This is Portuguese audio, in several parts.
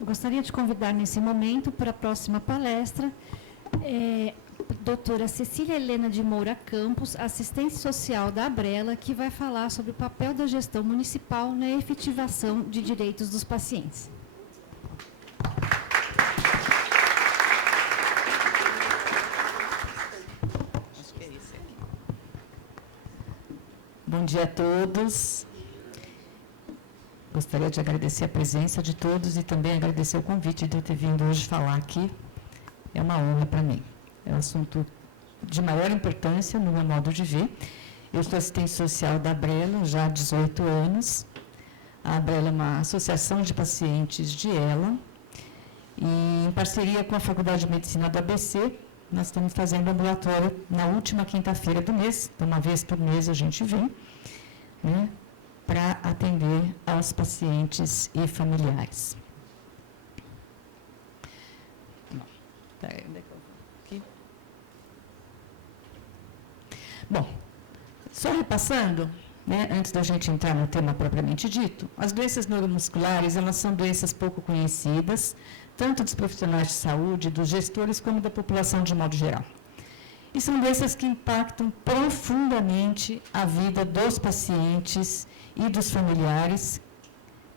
Eu gostaria de convidar nesse momento para a próxima palestra doutora Cecília Helena de Moura Campos, assistente social da Abrela, que vai falar sobre o papel da gestão municipal na efetivação de direitos dos pacientes. Bom dia a todos. Gostaria de agradecer a presença de todos e também agradecer o convite de eu ter vindo hoje falar aqui. É uma honra para mim. É um assunto de maior importância no meu modo de ver. Eu sou assistente social da Abrela já há 18 anos. A Abrela é uma associação de pacientes de ELA. E, em parceria com a Faculdade de Medicina do ABC, nós estamos fazendo ambulatório na última quinta-feira do mês. Então, uma vez por mês a gente vem, né, para atender aos pacientes e familiares. Bom, só repassando, né, antes da gente entrar no tema propriamente dito, as doenças neuromusculares, elas são doenças pouco conhecidas, tanto dos profissionais de saúde, dos gestores, como da população de modo geral. E são doenças que impactam profundamente a vida dos pacientes e dos familiares,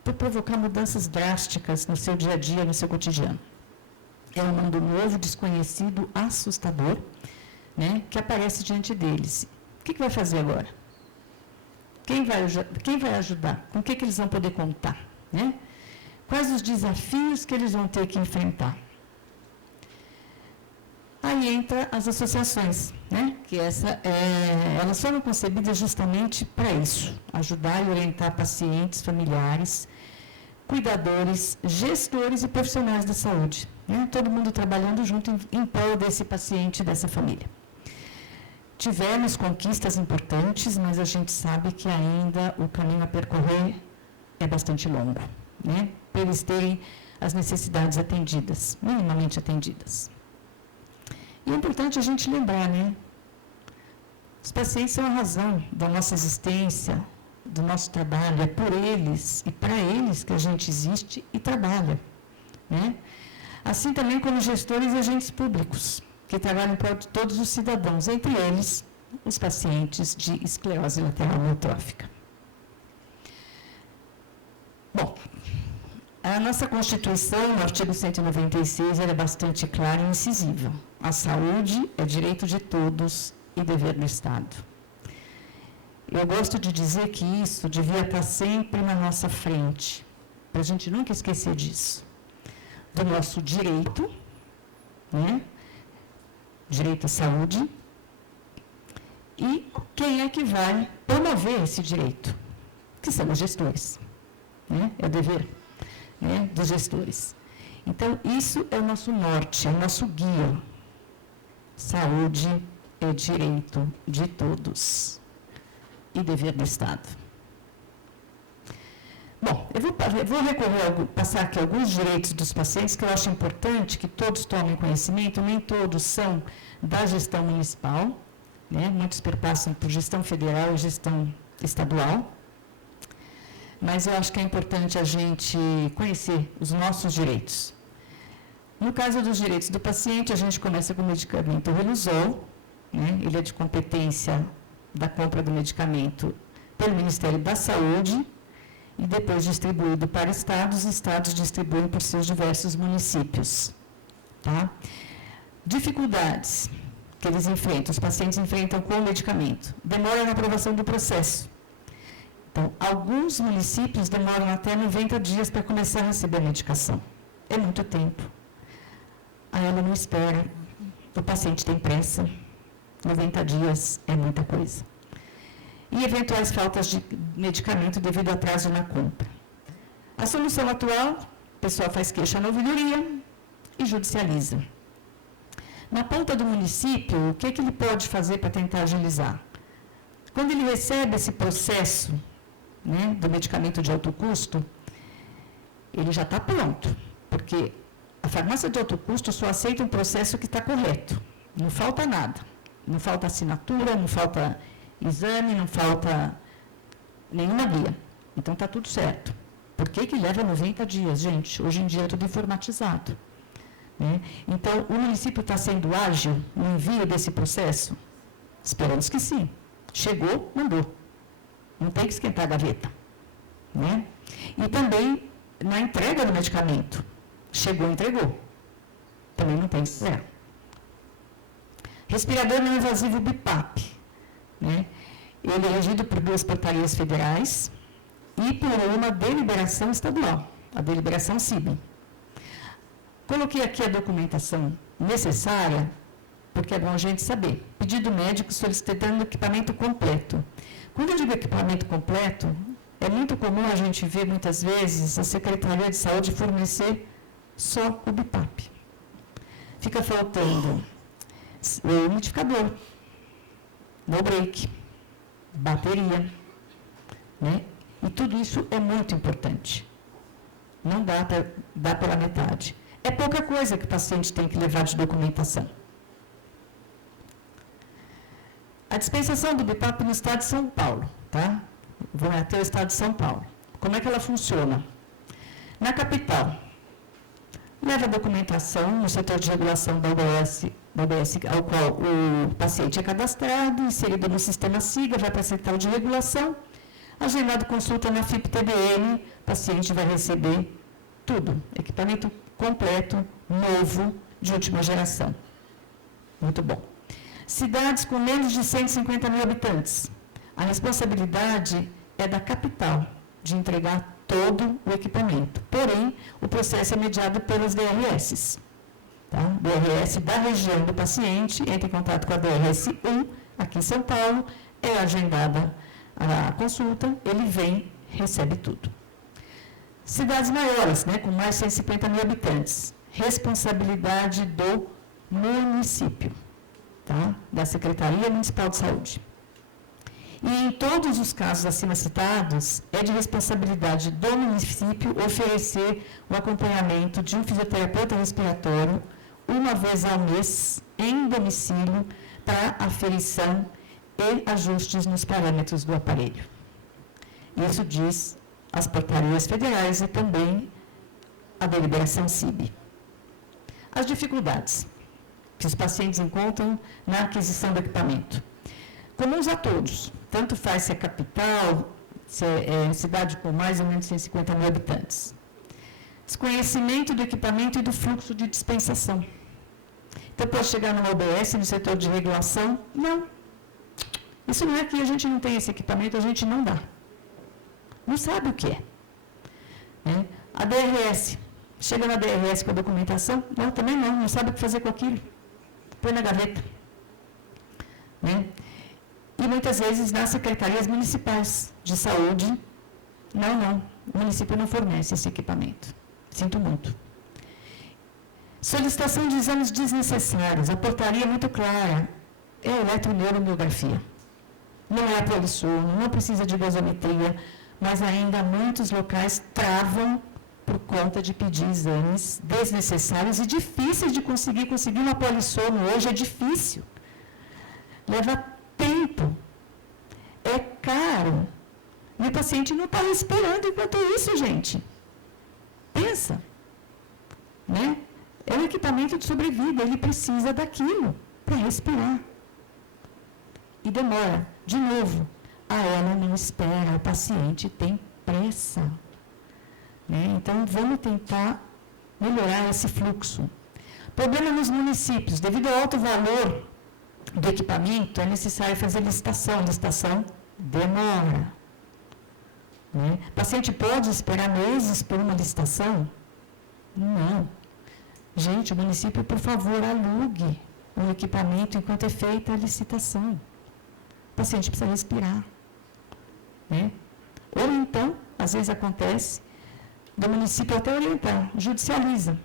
por provocar mudanças drásticas no seu dia a dia, no seu cotidiano. É um mundo novo, desconhecido, assustador, né, que aparece diante deles. O que vai fazer agora? Quem vai ajudar? Com o que eles vão poder contar? Né? Quais os desafios que eles vão ter que enfrentar? Aí entra as associações, né? Que elas foram concebidas justamente para isso, ajudar e orientar pacientes, familiares, cuidadores, gestores e profissionais da saúde, né? Todo mundo trabalhando junto em prol desse paciente e dessa família. Tivemos conquistas importantes, mas a gente sabe que ainda o caminho a percorrer é bastante longo, né? Para eles terem as necessidades atendidas, minimamente atendidas. E é importante a gente lembrar, né? Os pacientes são a razão da nossa existência, do nosso trabalho. É por eles e para eles que a gente existe e trabalha, né? Assim também como gestores e agentes públicos, que trabalham para todos os cidadãos, entre eles os pacientes de esclerose lateral amiotrófica. Bom, a nossa Constituição, no artigo 196, ela é bastante clara e incisiva. A saúde é direito de todos e dever do Estado. Eu gosto de dizer que isso devia estar sempre na nossa frente, para a gente nunca esquecer disso. Do nosso direito, né? Direito à saúde, e quem é que vai promover esse direito? Que são os gestores, né? É o dever, né, dos gestores. Então, isso é o nosso norte, é o nosso guia. Saúde é direito de todos e dever do Estado. Bom, eu vou passar aqui alguns direitos dos pacientes que eu acho importante que todos tomem conhecimento, nem todos são da gestão municipal, né? Muitos perpassam por gestão federal e gestão estadual, mas eu acho que é importante a gente conhecer os nossos direitos. No caso dos direitos do paciente, a gente começa com o medicamento Reluzol, né? Ele é de competência da compra do medicamento pelo Ministério da Saúde, e depois distribuído para estados, e estados distribuem por seus diversos municípios. Tá? Dificuldades que eles enfrentam, os pacientes enfrentam com o medicamento. Demora na aprovação do processo. Então, alguns municípios demoram até 90 dias para começar a receber a medicação. É muito tempo. A ela não espera, o paciente tem pressa, 90 dias é muita coisa. E eventuais faltas de medicamento devido ao atraso na compra. A solução atual, o pessoal faz queixa na ouvidoria e judicializa. Na ponta do município, o que ele pode fazer para tentar agilizar? Quando ele recebe esse processo, né, do medicamento de alto custo, ele já está pronto, porque a farmácia de alto custo só aceita um processo que está correto, não falta nada, não falta assinatura, não falta exame, não falta nenhuma guia. Então, está tudo certo. Por que leva 90 dias, gente? Hoje em dia é tudo informatizado. Né? Então, o município está sendo ágil no envio desse processo? Esperamos que sim. Chegou, mandou. Não tem que esquentar a gaveta. Né? E também na entrega do medicamento. Chegou, entregou. Também não tem que esperar. Respirador não invasivo BIPAP. Né? Ele é regido por 2 portarias federais e por uma deliberação estadual, a deliberação CIB. Coloquei aqui a documentação necessária, porque é bom a gente saber. Pedido médico solicitando equipamento completo. Quando eu digo equipamento completo, é muito comum a gente ver, muitas vezes, a Secretaria de Saúde fornecer só o BIPAP. Fica faltando o umidificador, no break, bateria, né? E tudo isso é muito importante. Não dá para dar pela metade. É pouca coisa que o paciente tem que levar de documentação. A dispensação do BIPAP no estado de São Paulo, tá? Vou até o estado de São Paulo. Como é que ela funciona? Na capital, leva a documentação no setor de regulação da UBS ao qual o paciente é cadastrado, inserido no sistema SIGA, vai para a central de regulação, agendado consulta na FIP-TBN, o paciente vai receber tudo, equipamento completo, novo, de última geração. Muito bom. Cidades com menos de 150 mil habitantes. A responsabilidade é da capital de entregar todo o equipamento. Porém, o processo é mediado pelas DRS. Tá? DRS da região do paciente, entra em contato com a DRS 1, aqui em São Paulo, é agendada a consulta, ele vem, recebe tudo. Cidades maiores, né, com mais de 150 mil habitantes, responsabilidade do município, tá? Da Secretaria Municipal de Saúde. E em todos os casos acima citados, é de responsabilidade do município oferecer o acompanhamento de um fisioterapeuta respiratório uma vez ao mês, em domicílio, para aferição e ajustes nos parâmetros do aparelho. Isso diz as portarias federais e também a deliberação CIB. As dificuldades que os pacientes encontram na aquisição do equipamento. Comuns a todos, tanto faz se é capital, se é cidade com mais ou menos 150 mil habitantes. Desconhecimento do equipamento e do fluxo de dispensação. Então, pode chegar numa OBS, no setor de regulação, não. Isso não é que a gente não tem esse equipamento, a gente não dá. Não sabe o que é. Né? A DRS, chega na DRS com a documentação, não, também não sabe o que fazer com aquilo. Põe na gaveta. Né? E muitas vezes nas secretarias municipais de saúde, não, o município não fornece esse equipamento. Sinto muito. Solicitação de exames desnecessários. A portaria é muito clara. É eletroneuromiografia. Não é a polissono, não precisa de gasometria, mas ainda muitos locais travam por conta de pedir exames desnecessários e difíceis de conseguir uma polissono hoje é difícil. Leva tempo. É caro. E o paciente não está respirando enquanto isso, gente. Pensa. Né? É um equipamento de sobrevida, ele precisa daquilo para respirar. E demora. De novo, a ela não espera, o paciente tem pressa. Né? Então, vamos tentar melhorar esse fluxo. Problema nos municípios. Devido ao alto valor do equipamento, é necessário fazer licitação. Licitação demora. Né? O paciente pode esperar meses por uma licitação? Não. Gente, o município, por favor, alugue o equipamento enquanto é feita a licitação. O paciente precisa respirar. Né? Ou então, às vezes acontece, do município até orientar, judicializa.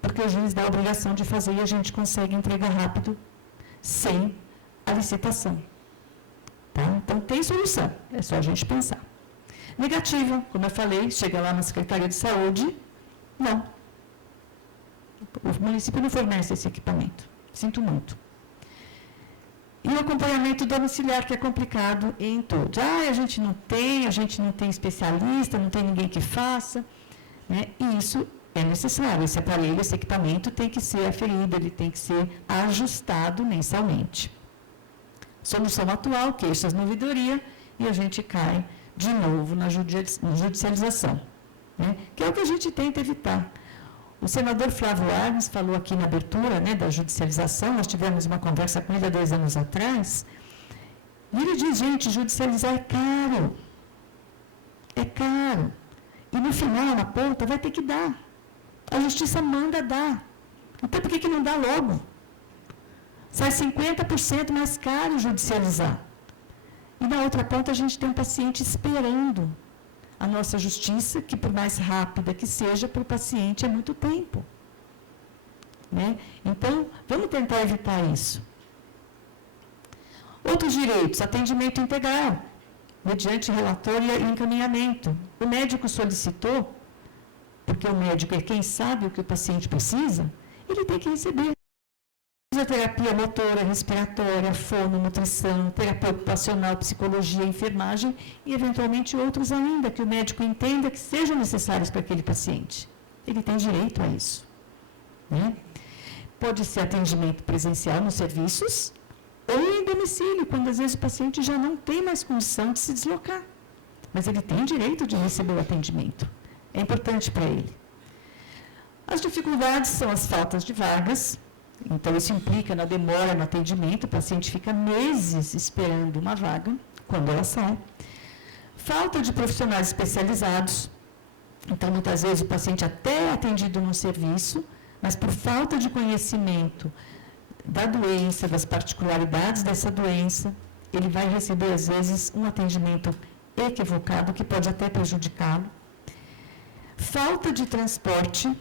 Porque o juiz dá a obrigação de fazer e a gente consegue entregar rápido, sem a licitação. Tá? Então, tem solução, é só a gente pensar. Negativa, como eu falei, chega lá na Secretaria de Saúde, não. O município não fornece esse equipamento. Sinto muito. E o acompanhamento domiciliar, que é complicado em todos. A gente não tem especialista, não tem ninguém que faça. Né? E isso é necessário. Esse aparelho, esse equipamento tem que ser aferido, ele tem que ser ajustado mensalmente. Solução atual, queixas na ouvidoria, e a gente cai de novo na judicialização, né? Que é o que a gente tenta evitar. O senador Flávio Arnes falou aqui na abertura, né, da judicialização, nós tivemos uma conversa com ele há 2 anos atrás, e ele diz, gente, judicializar é caro. É caro. E no final, na ponta, vai ter que dar. A justiça manda dar. Então, por que não dá logo? Sai 50% mais caro judicializar. E na outra ponta, a gente tem um paciente esperando a nossa justiça, que por mais rápida que seja, para o paciente é muito tempo. Né? Então, vamos tentar evitar isso. Outros direitos, atendimento integral, mediante relatório e encaminhamento. O médico solicitou, porque o médico é quem sabe o que o paciente precisa, ele tem que receber. Fisioterapia motora, respiratória, fono, nutrição, terapia ocupacional, psicologia, enfermagem e, eventualmente, outros ainda que o médico entenda que sejam necessários para aquele paciente. Ele tem direito a isso. Né? Pode ser atendimento presencial nos serviços ou em domicílio, quando às vezes o paciente já não tem mais condição de se deslocar. Mas ele tem direito de receber o atendimento. É importante para ele. As dificuldades são as faltas de vagas. Então, isso implica na demora no atendimento, o paciente fica meses esperando uma vaga, quando ela sai. Falta de profissionais especializados. Então, muitas vezes, o paciente até é atendido num serviço, mas por falta de conhecimento da doença, das particularidades dessa doença, ele vai receber, às vezes, um atendimento equivocado, que pode até prejudicá-lo. Falta de transporte.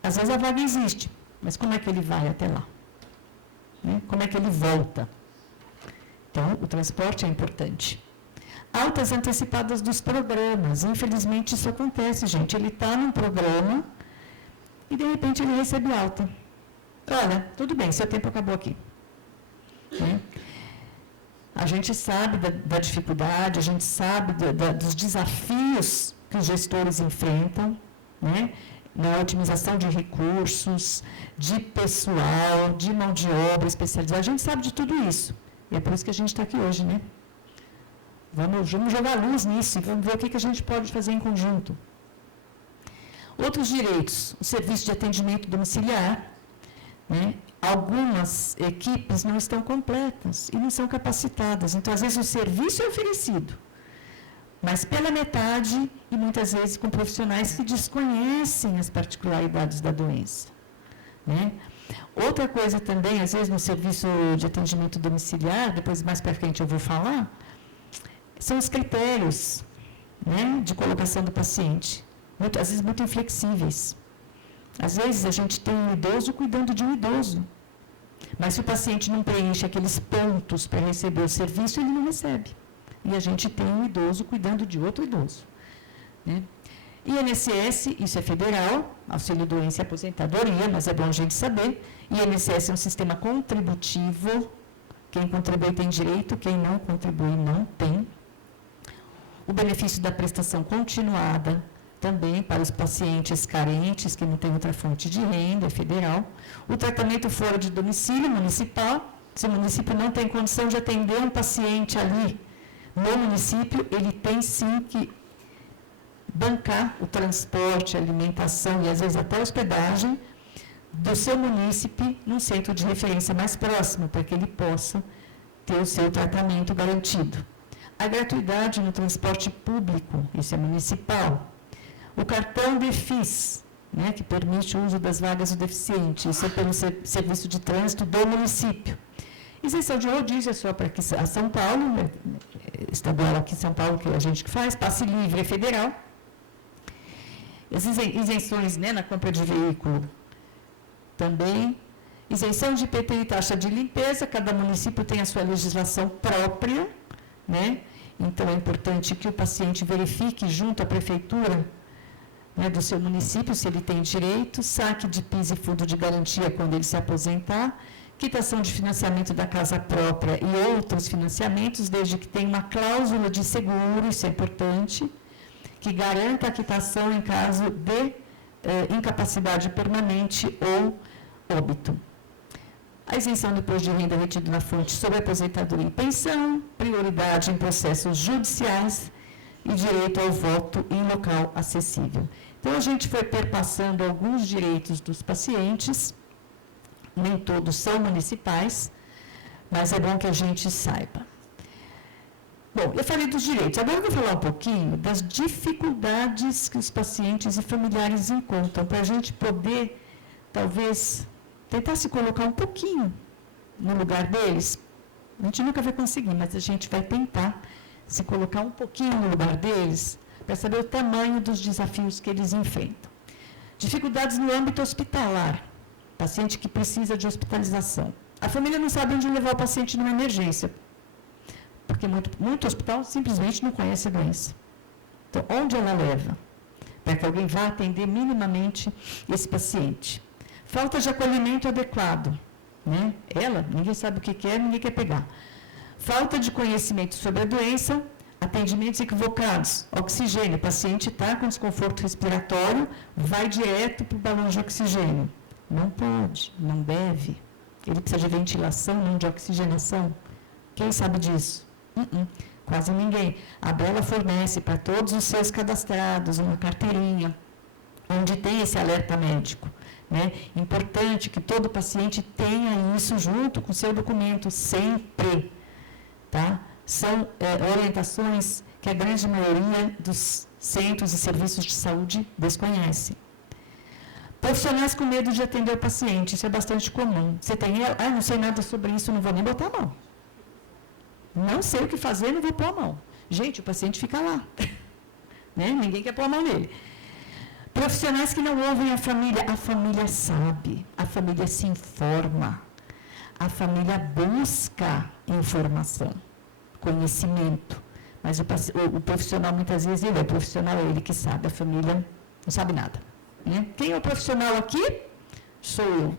Às vezes, a vaga existe, mas como é que ele vai até lá? Né? Como é que ele volta? Então, o transporte é importante. Altas antecipadas dos programas. Infelizmente, isso acontece, gente. Ele está num programa e, de repente, ele recebe alta. Olha, tudo bem, seu tempo acabou aqui. Né? A gente sabe da dificuldade, a gente sabe dos desafios que os gestores enfrentam, né? Na otimização de recursos, de pessoal, de mão de obra especializada. A gente sabe de tudo isso. E é por isso que a gente está aqui hoje, né? Vamos jogar luz nisso e vamos ver o que a gente pode fazer em conjunto. Outros direitos, o serviço de atendimento domiciliar. Né? Algumas equipes não estão completas e não são capacitadas. Então, às vezes, o serviço é oferecido, mas pela metade e muitas vezes com profissionais que desconhecem as particularidades da doença. Né? Outra coisa também, às vezes no serviço de atendimento domiciliar, depois mais para frente eu vou falar, são os critérios, né, de colocação do paciente, às vezes muito inflexíveis. Às vezes a gente tem um idoso cuidando de um idoso, mas se o paciente não preenche aqueles pontos para receber o serviço, ele não recebe. E a gente tem um idoso cuidando de outro idoso. Né? INSS, isso é federal, auxílio doença e aposentadoria, mas é bom a gente saber. INSS é um sistema contributivo, quem contribui tem direito, quem não contribui não tem. O benefício da prestação continuada, também para os pacientes carentes, que não têm outra fonte de renda, é federal. O tratamento fora de domicílio municipal, se o município não tem condição de atender um paciente ali no município, ele tem sim que bancar o transporte, a alimentação e às vezes até a hospedagem do seu munícipe num centro de referência mais próximo, para que ele possa ter o seu tratamento garantido. A gratuidade no transporte público, isso é municipal. O cartão DEFIS, né, que permite o uso das vagas do deficiente, isso é pelo serviço de trânsito do município. Isenção de rodízio é só para aqui, a São Paulo, né, estadual aqui em São Paulo, que a gente que faz, passe livre é federal. As isenções, né, na compra de veículo também. Isenção de IPT e taxa de limpeza, cada município tem a sua legislação própria, né? Então, é importante que o paciente verifique junto à prefeitura, né, do seu município, se ele tem direito, saque de PIS e fundo de garantia quando ele se aposentar, quitação de financiamento da casa própria e outros financiamentos, desde que tenha uma cláusula de seguro, isso é importante, que garanta a quitação em caso de incapacidade permanente ou óbito. A isenção do imposto de renda retido na fonte sobre aposentadoria e pensão, prioridade em processos judiciais e direito ao voto em local acessível. Então, a gente foi perpassando alguns direitos dos pacientes, nem todos são municipais, mas é bom que a gente saiba. Bom, eu falei dos direitos, agora eu vou falar um pouquinho das dificuldades que os pacientes e familiares encontram, para a gente poder, talvez, tentar se colocar um pouquinho no lugar deles. A gente nunca vai conseguir, mas a gente vai tentar se colocar um pouquinho no lugar deles, para saber o tamanho dos desafios que eles enfrentam. Dificuldades no âmbito hospitalar, paciente que precisa de hospitalização. A família não sabe onde levar o paciente numa emergência, porque muito hospital simplesmente não conhece a doença. Então, onde ela leva? Para que alguém vá atender minimamente esse paciente. Falta de acolhimento adequado. Né? Ninguém sabe o que quer, ninguém quer pegar. Falta de conhecimento sobre a doença, atendimentos equivocados, oxigênio. O paciente está com desconforto respiratório, vai direto para o balão de oxigênio. Não pode, não deve. Ele precisa de ventilação, não de oxigenação. Quem sabe disso? Quase ninguém. A Brela fornece para todos os seus cadastrados uma carteirinha, onde tem esse alerta médico. Né? Importante que todo paciente tenha isso junto com o seu documento, sempre. Tá? São orientações que a grande maioria dos centros e serviços de saúde desconhecem. Profissionais com medo de atender o paciente, isso é bastante comum. Você tem, não sei nada sobre isso, não vou nem botar a mão. Não sei o que fazer, não vou pôr a mão. Gente, o paciente fica lá. Né? Ninguém quer pôr a mão nele. Profissionais que não ouvem a família sabe, a família se informa, a família busca informação, conhecimento. Mas o profissional, muitas vezes, ele é profissional, é ele que sabe, a família não sabe nada. Né? Quem é o profissional aqui? Sou eu.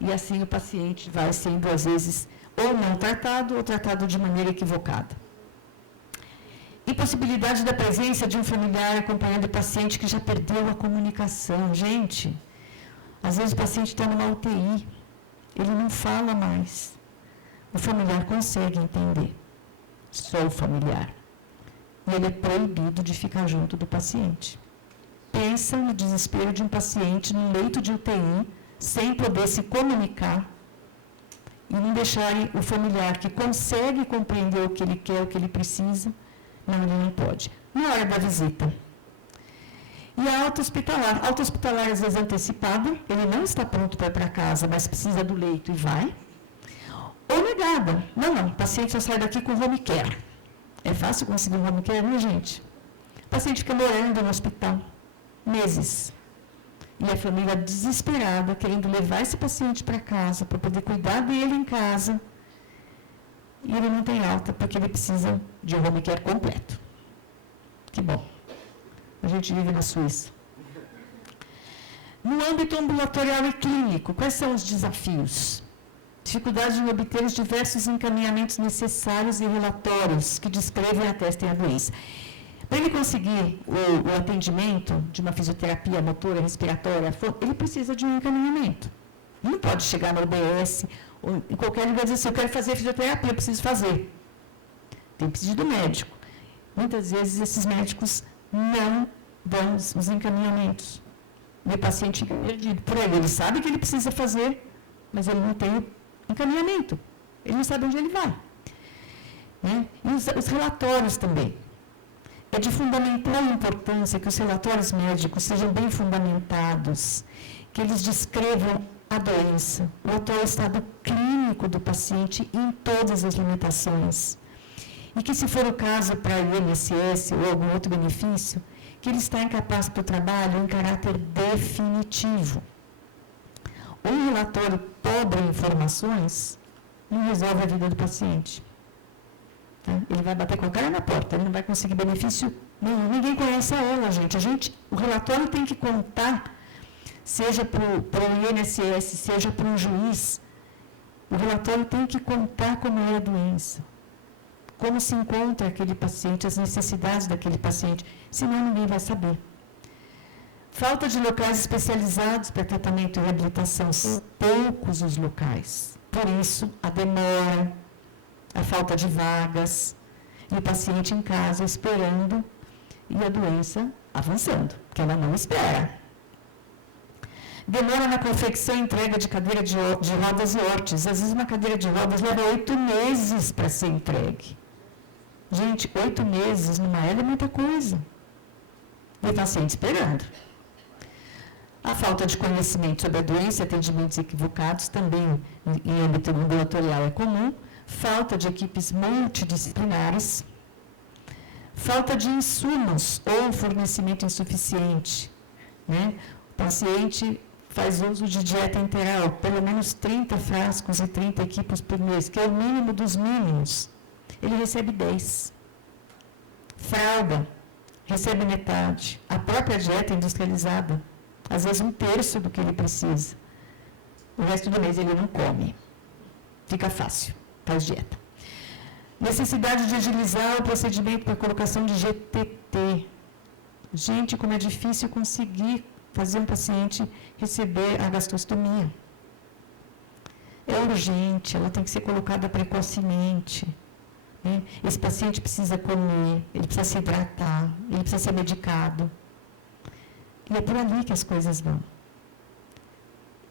E assim o paciente vai sendo, às vezes, ou não tratado, ou tratado de maneira equivocada. Impossibilidade da presença de um familiar acompanhando o paciente que já perdeu a comunicação. Gente, às vezes o paciente está numa UTI, ele não fala mais. O familiar consegue entender, só o familiar. E ele é proibido de ficar junto do paciente. Pensa no desespero de um paciente no leito de UTI, sem poder se comunicar, e não deixarem o familiar que consegue compreender o que ele quer, o que ele precisa. Não, ele não pode. Na hora da visita. E a alta hospitalar. Alta hospitalar, às vezes, antecipada. Ele não está pronto para ir para casa, mas precisa do leito e vai. Ou negada. Não, o paciente só sai daqui com home care. É fácil conseguir um home care, né, gente? O paciente fica morando no hospital meses. E a família desesperada, querendo levar esse paciente para casa, para poder cuidar dele em casa. E ele não tem alta, porque ele precisa de um home care completo. Que bom. A gente vive na Suíça. No âmbito ambulatorial e clínico, quais são os desafios? Dificuldade em obter os diversos encaminhamentos necessários e relatórios que descrevem e atestem a doença. Para ele conseguir o atendimento de uma fisioterapia motora, respiratória, ele precisa de um encaminhamento. Não pode chegar no UBS ou em qualquer lugar e dizer assim, eu quero fazer fisioterapia, eu preciso fazer. Tem que pedir do médico. Muitas vezes esses médicos não dão os encaminhamentos. O paciente fica perdido por aí. Ele sabe que ele precisa fazer, mas ele não tem encaminhamento. Ele não sabe onde ele vai. Né? E os relatórios também. É de fundamental importância que os relatórios médicos sejam bem fundamentados, que eles descrevam a doença, o atual estado clínico do paciente em todas as limitações. E que, se for o caso para o INSS ou algum outro benefício, que ele está incapaz para o trabalho em caráter definitivo. Um relatório pobre em informações não resolve a vida do paciente. Ele vai bater com a cara na porta, ele não vai conseguir benefício nenhum. Ninguém conhece ela, gente. O relatório tem que contar, seja para o INSS, seja para um juiz, O relatório tem que contar como é a doença, como se encontra aquele paciente, as necessidades daquele paciente, senão ninguém vai saber. Falta de locais especializados para tratamento e reabilitação, são poucos os locais. Por isso, a demora, a falta de vagas, e o paciente em casa esperando e a doença avançando, porque ela não espera. Demora na confecção e entrega de cadeira de rodas e órteses. Às vezes uma cadeira de rodas leva 8 meses para ser entregue. Gente, 8 meses numa ela é muita coisa. E o paciente esperando. A falta de conhecimento sobre a doença e atendimentos equivocados também em âmbito ambulatorial é comum. Falta de equipes multidisciplinares. Falta de insumos ou fornecimento insuficiente. Né? O paciente faz uso de dieta integral, pelo menos 30 frascos e 30 equipos por mês, que é o mínimo dos mínimos. Ele recebe 10. Fralda, recebe metade. A própria dieta industrializada, às vezes 1/3 do que ele precisa. O resto do mês ele não come. Fica fácil, faz dieta. Necessidade de agilizar o procedimento para colocação de GTT. Gente, como é difícil conseguir fazer um paciente receber a gastrostomia. É urgente, ela tem que ser colocada precocemente. Né? Esse paciente precisa comer, ele precisa se hidratar, ele precisa ser medicado. E é por ali que as coisas vão.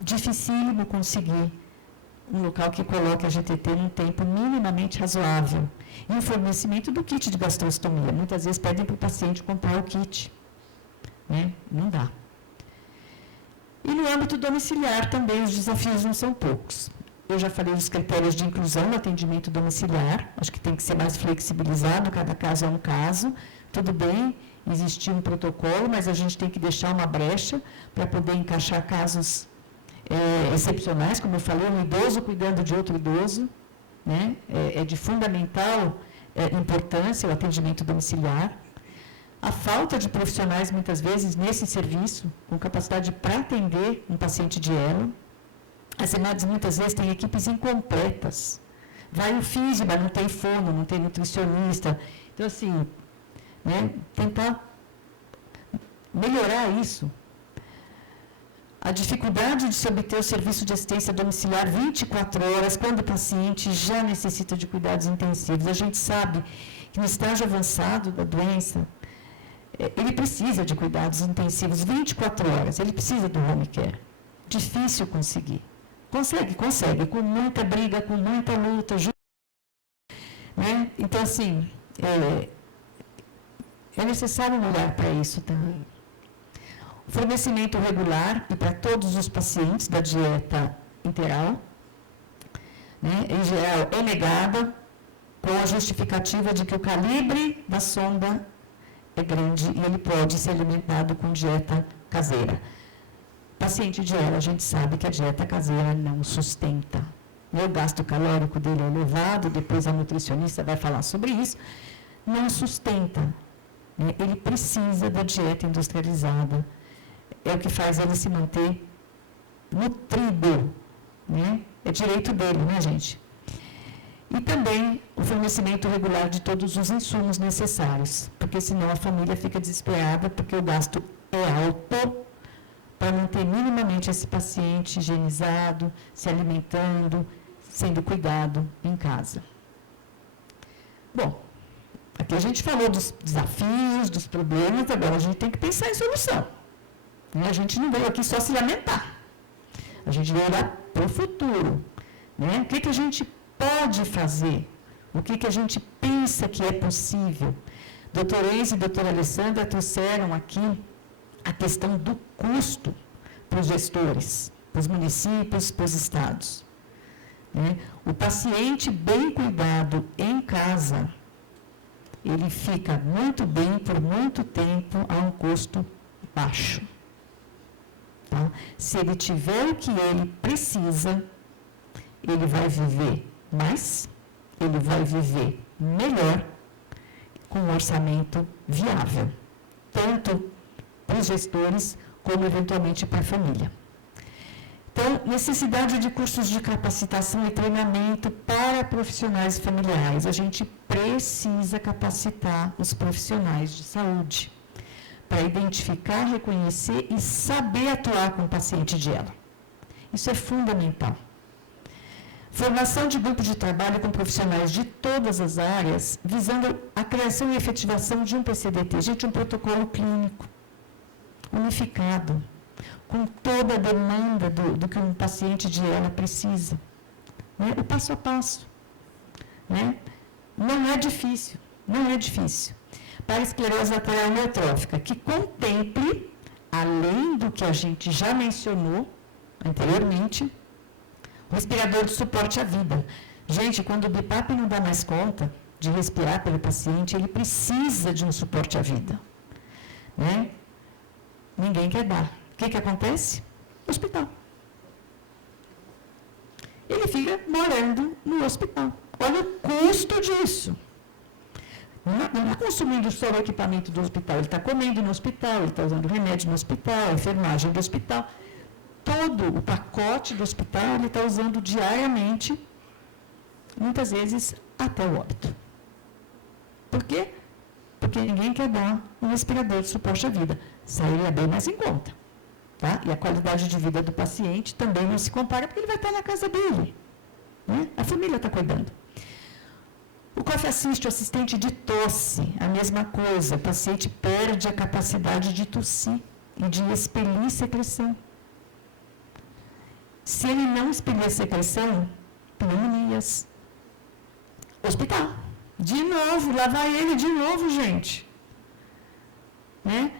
Dificílimo conseguir um local que coloque a GTT num tempo minimamente razoável. E o fornecimento do kit de gastrostomia. Muitas vezes pedem para o paciente comprar o kit. Né? Não dá. E no âmbito domiciliar também os desafios não são poucos. Eu já falei dos critérios de inclusão no atendimento domiciliar, acho que tem que ser mais flexibilizado, cada caso é um caso. Tudo bem, existir um protocolo, mas a gente tem que deixar uma brecha para poder encaixar casos excepcionais, como eu falei, um idoso cuidando de outro idoso. Né? É de fundamental importância o atendimento domiciliar. A falta de profissionais, muitas vezes, nesse serviço, com capacidade para atender um paciente de elo. As EMADs, muitas vezes, têm equipes incompletas. Vai o físio, mas não tem fono, não tem nutricionista. Então, assim, né, tentar melhorar isso. A dificuldade de se obter o serviço de assistência domiciliar 24 horas, quando o paciente já necessita de cuidados intensivos. A gente sabe que no estágio avançado da doença, ele precisa de cuidados intensivos 24 horas, ele precisa do home care. Difícil conseguir. Consegue, com muita briga, com muita luta. Né? Então, assim, é necessário um olhar para isso também. O fornecimento regular e para todos os pacientes da dieta integral, né, em geral, é negada com a justificativa de que o calibre da sonda é grande e ele pode ser alimentado com dieta caseira. Paciente de ela, a gente sabe que a dieta caseira não sustenta. O gasto calórico dele é elevado, depois a nutricionista vai falar sobre isso, não sustenta. Né? Ele precisa da dieta industrializada. É o que faz ele se manter nutrido. Né? É direito dele, né, gente? E também o fornecimento regular de todos os insumos necessários, porque senão a família fica desesperada, porque o gasto é alto para manter minimamente esse paciente higienizado, se alimentando, sendo cuidado em casa. Bom, aqui a gente falou dos desafios, dos problemas, agora a gente tem que pensar em solução. A gente não veio aqui só se lamentar. A gente veio lá para o futuro. Né? O que a gente pode fazer? O que a gente pensa que é possível? Doutor Enzo e doutora Alessandra trouxeram aqui a questão do custo para os gestores, para os municípios, para os estados. Né? O paciente bem cuidado em casa, ele fica muito bem por muito tempo a um custo baixo. Tá? Se ele tiver o que ele precisa, ele vai viver mais, ele vai viver melhor, com um orçamento viável, tanto para os gestores, como eventualmente para a família. Então, necessidade de cursos de capacitação e treinamento para profissionais familiares. A gente precisa capacitar os profissionais de saúde para identificar, reconhecer e saber atuar com o paciente de ELA. Isso é fundamental. Formação de grupo de trabalho com profissionais de todas as áreas, visando a criação e efetivação de um PCDT. Gente, um protocolo clínico unificado, com toda a demanda do que um paciente de ELA precisa. Né? O passo a passo. Né? Não é difícil, não é difícil. Para a esclerose lateral amiotrófica, que contemple, além do que a gente já mencionou anteriormente, respirador de suporte à vida. Gente, quando o BIPAP não dá mais conta de respirar pelo paciente, ele precisa de um suporte à vida. Né? Ninguém quer dar. O que acontece? Hospital. Ele fica morando no hospital. Olha o custo disso. Não está consumindo só o equipamento do hospital, ele está comendo no hospital, ele está usando remédio no hospital, a enfermagem do hospital. Todo o pacote do hospital ele está usando diariamente, muitas vezes até o óbito. Por quê? Porque ninguém quer dar um respirador de suporte à vida. Sairia bem mais em conta. Tá? E a qualidade de vida do paciente também não se compara, porque ele vai estar na casa dele. Né? A família está cuidando. O COF assiste o assistente de tosse, a mesma coisa. O paciente perde a capacidade de tossir e de expelir secreção. Se ele não expelir secreção, pneumonias. Hospital. De novo, lá vai ele de novo, gente. Né?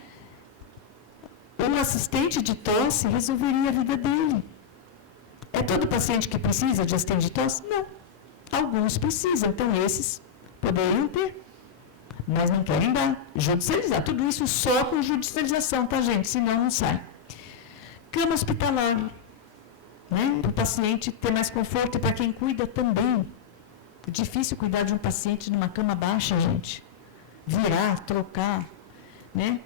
Um assistente de tosse resolveria a vida dele. É todo paciente que precisa de assistente de tosse? Não. Alguns precisam, então esses poderiam ter, mas não querem dar. Judicializar. Tudo isso só com judicialização, tá, gente? Senão não sai. Cama hospitalar. Né? Para o paciente ter mais conforto e para quem cuida também. É difícil cuidar de um paciente numa cama baixa, gente. Virar, trocar. Né?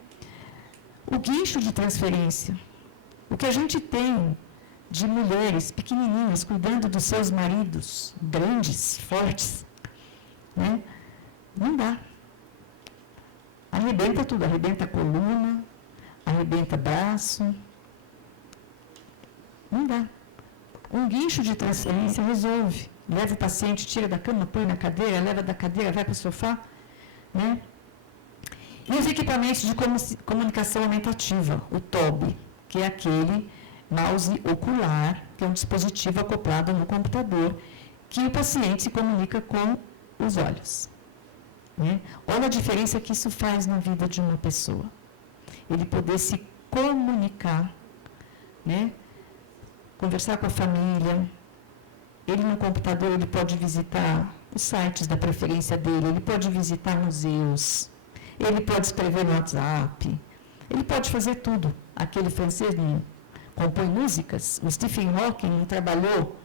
O guincho de transferência. O que a gente tem de mulheres pequenininhas cuidando dos seus maridos, grandes, fortes, né? Não dá. Arrebenta tudo, arrebenta a coluna, arrebenta braço. Não dá. Um guincho de transferência resolve. Leva o paciente, tira da cama, põe na cadeira, leva da cadeira, vai para o sofá. Né? E os equipamentos de comunicação aumentativa, o TOB, que é aquele mouse ocular, que é um dispositivo acoplado no computador, que o paciente se comunica com os olhos. Né? Olha a diferença que isso faz na vida de uma pessoa. Ele poder se comunicar, né? Conversar com a família. Ele no computador ele pode visitar os sites da preferência dele, ele pode visitar museus, ele pode escrever no WhatsApp, ele pode fazer tudo. Aquele francês não compõe músicas, o Stephen Hawking não trabalhou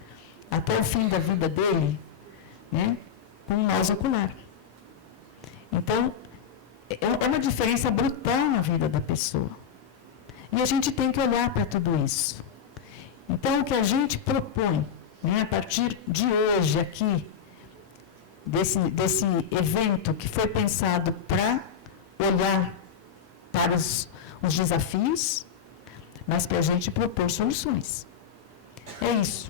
até o fim da vida dele, né, com um mouse ocular. Então, é uma diferença brutal na vida da pessoa. E a gente tem que olhar para tudo isso. Então, o que a gente propõe, né, a partir de hoje aqui, desse evento que foi pensado para olhar para os desafios, mas para a gente propor soluções. É isso.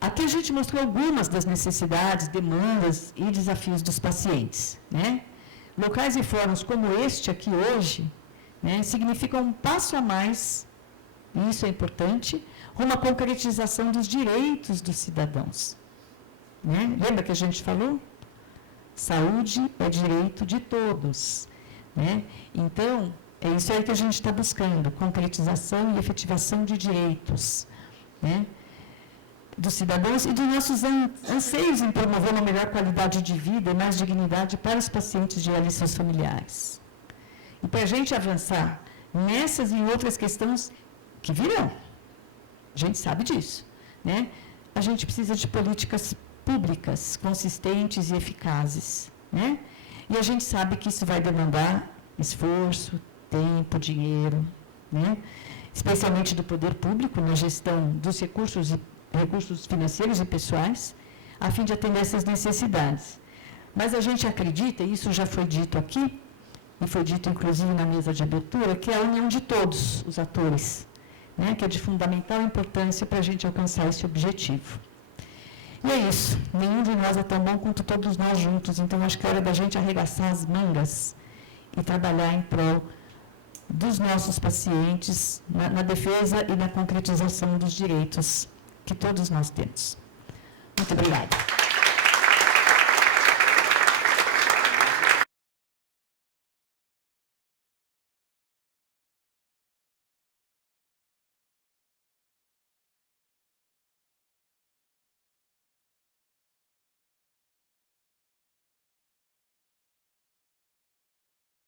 Aqui a gente mostrou algumas das necessidades, demandas e desafios dos pacientes. Né? Locais e fóruns como este aqui hoje, né, significam um passo a mais, e isso é importante, rumo à concretização dos direitos dos cidadãos. Né? Lembra que a gente falou? Saúde é direito de todos. Né? Então, é isso aí que a gente está buscando, concretização e efetivação de direitos, né, dos cidadãos e dos nossos anseios em promover uma melhor qualidade de vida e mais dignidade para os pacientes de ELA e seus familiares. E para a gente avançar nessas e outras questões que virão, a gente sabe disso, né, a gente precisa de políticas públicas consistentes e eficazes. Né? E a gente sabe que isso vai demandar esforço, tempo, dinheiro. Né? especialmente do poder público, na gestão dos recursos financeiros e pessoais, a fim de atender essas necessidades. Mas a gente acredita, e isso já foi dito aqui, e foi dito inclusive na mesa de abertura, que é a união de todos os atores, né, que é de fundamental importância para a gente alcançar esse objetivo. E é isso, nenhum de nós é tão bom quanto todos nós juntos, então acho que é hora da gente arregaçar as mangas e trabalhar em prol dos nossos pacientes, na defesa e na concretização dos direitos que todos nós temos. Muito obrigada.